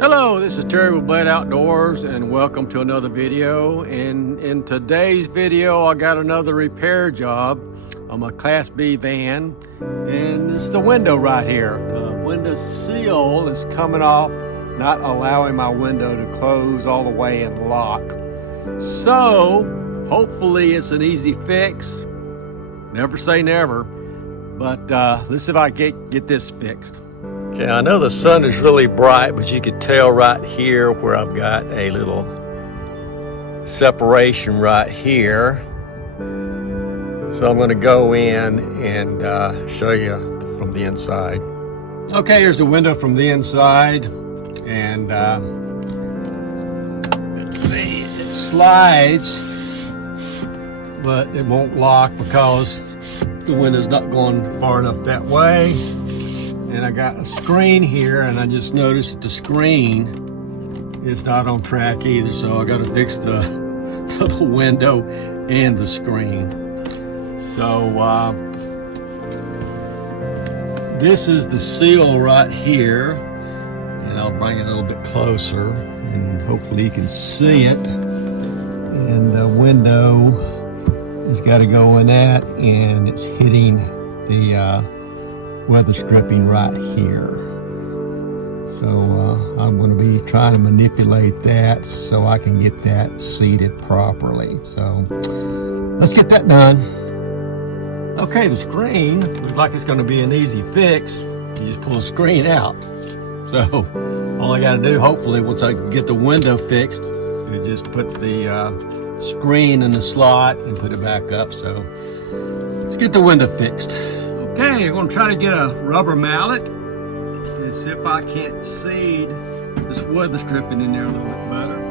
Hello, this is Terry with Blade Outdoors and welcome to another video. And in today's video, I got another repair job on my Class B van. And it's the window right here. The window seal is coming off, not allowing my window to close all the way and lock. So, hopefully it's an easy fix. Never say never, but let's see if I can get this fixed. Okay, I know the sun is really bright, but you can tell right here where I've got a little separation right here. So I'm going to go in and show you from the inside. Okay, here's the window from the inside, and let's see, it slides, but it won't lock because the window's not going far enough that way. And I got a screen here, and I just noticed that the screen is not on track either, so I got to fix the window and the screen. So this is the seal right here, and I'll bring it a little bit closer, and hopefully you can see it. And the window has got to go in that, and it's hitting the weather stripping right here. So I'm going to be trying to manipulate that so I can get that seated properly. So let's get that done. Okay, the screen looks like it's going to be an easy fix. You just pull the screen out. So all I got to do, hopefully, once I get the window fixed, is just put the screen in the slot and put it back up. So let's get the window fixed. Okay, I'm going to try to get a rubber mallet and see if I can't seed this weather stripping in there a little bit better.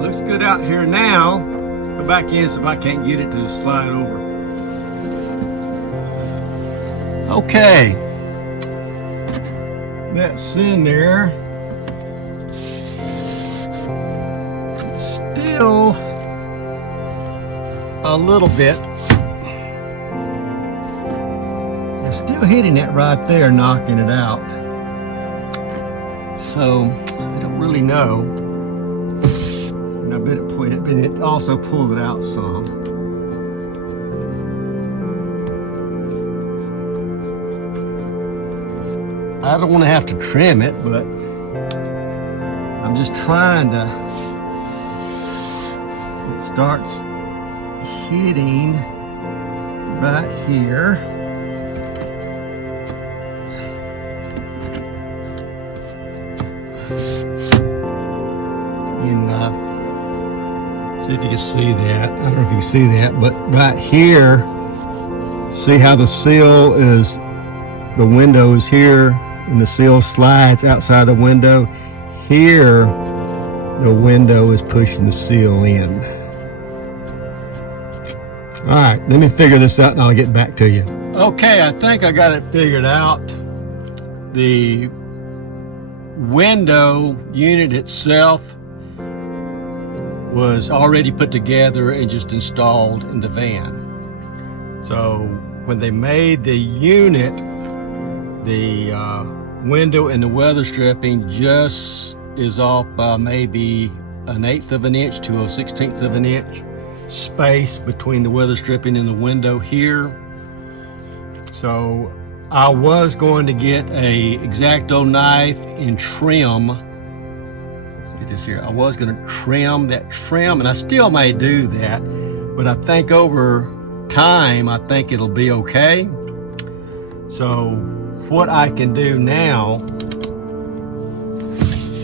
Looks good out here now. Go back in, see if I can't get it to slide over. Okay, that's in there. It's still a little bit. They're still hitting it right there, knocking it out. So I don't really know. I bet it also pulled it out some. I don't want to have to trim it, but I'm just trying to. It starts hitting right here. And see if you can see that. I don't know if you can see that, but right here, see how the seal is, the window is here, and the seal slides outside the window. Here, the window is pushing the seal in. All right, let me figure this out and I'll get back to you. Okay, I think I got it figured out. The window unit itself was already put together and just installed in the van. So when they made the unit, the window and the weather stripping just is off by maybe 1/8 of an inch to a 1/16 of an inch space between the weather stripping and the window here. So I was going to get a X-Acto knife and trim. Get this here. I was going to trim that trim, and I still may do that, but I think over time I think it'll be okay. So what I can do now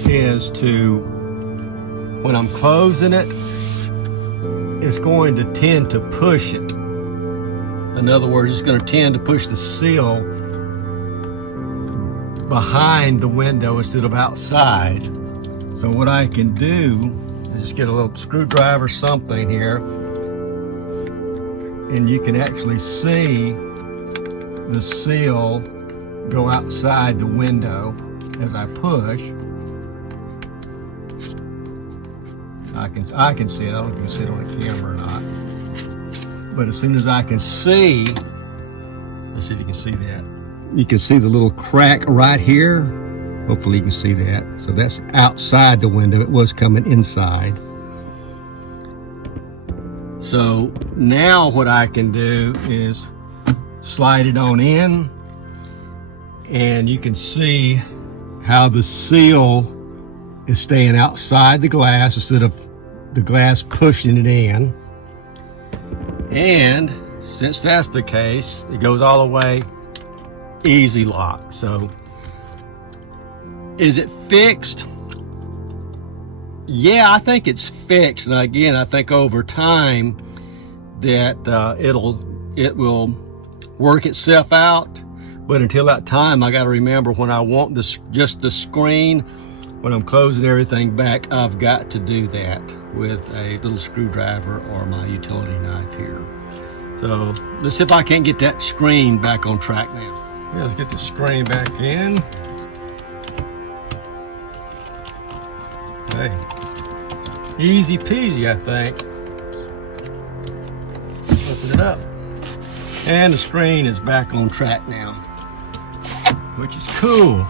is to, when I'm closing it, it's going to tend to push it. In other words, it's going to tend to push the seal behind the window instead of outside. So what I can do is just get a little screwdriver, something here, and you can actually see the seal go outside the window as I push. I can see it. I don't know if you can see it on the camera or not. But as soon as I can see, let's see if you can see that. You can see the little crack right here. Hopefully you can see that. So that's outside the window. It was coming inside. So now what I can do is slide it on in, and you can see how the seal is staying outside the glass instead of the glass pushing it in. And since that's the case, it goes all the way, easy lock. So is it fixed? Yeah, I think it's fixed. And again, I think over time that it will work itself out. But until that time, I got to remember, when I want this, just the screen, when I'm closing everything back, I've got to do that with a little screwdriver or my utility knife here. So let's see if I can't get that screen back on track now. Yeah, let's get the screen back in. Hey, easy peasy, I think. Open it up. And the screen is back on track now, which is cool.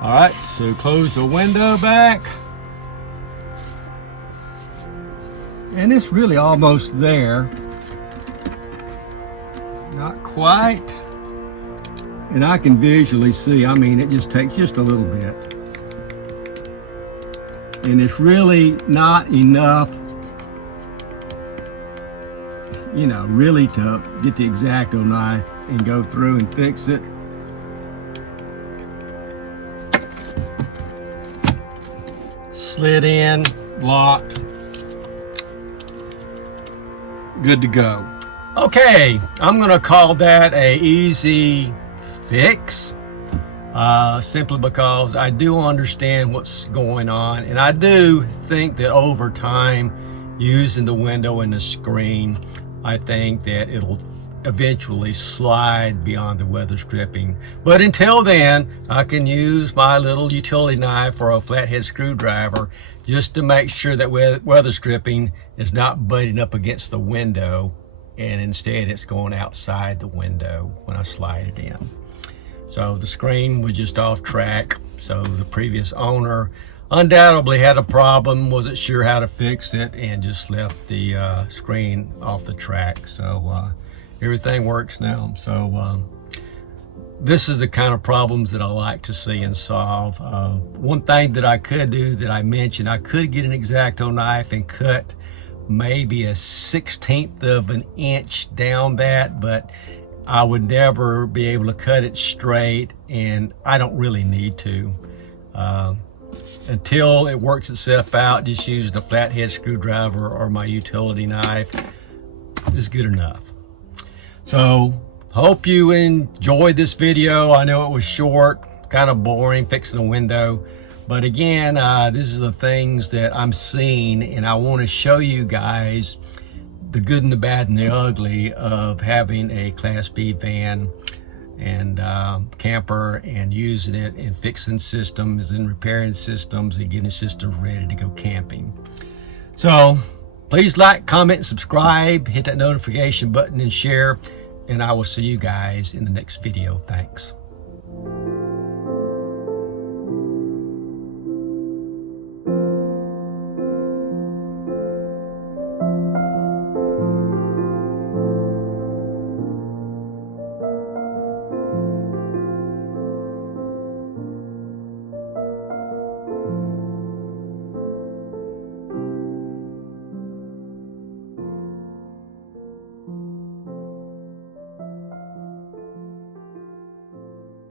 All right, so close the window back. And it's really almost there. Not quite. And I can visually see, I mean, it just takes just a little bit. And it's really not enough, you know, really to get the X-Acto knife and go through and fix it. Slid in, locked, good to go. Okay, I'm gonna call that a easy fix, simply because I do understand what's going on, and I do think that over time, using the window and the screen, I think that it'll eventually slide beyond the weather stripping. But until then, I can use my little utility knife or a flathead screwdriver just to make sure that weather stripping is not butting up against the window, and instead it's going outside the window when I slide it in. So the screen was just off track. So the previous owner undoubtedly had a problem, wasn't sure how to fix it, and just left the screen off the track. So everything works now. So this is the kind of problems that I like to see and solve. One thing that I could do that I mentioned, I could get an X-Acto knife and cut maybe a 1/16 of an inch down that, but I would never be able to cut it straight, and I don't really need to. Until it works itself out, just using a flathead screwdriver or my utility knife is good enough. So hope you enjoyed this video. I know it was short, kind of boring, fixing a window, but again, this is the things that I'm seeing, and I want to show you guys the good and the bad and the ugly of having a Class B van and camper, and using it and fixing systems and repairing systems and getting systems ready to go camping. So please like, comment, subscribe, hit that notification button and share, and I will see you guys in the next video. Thanks.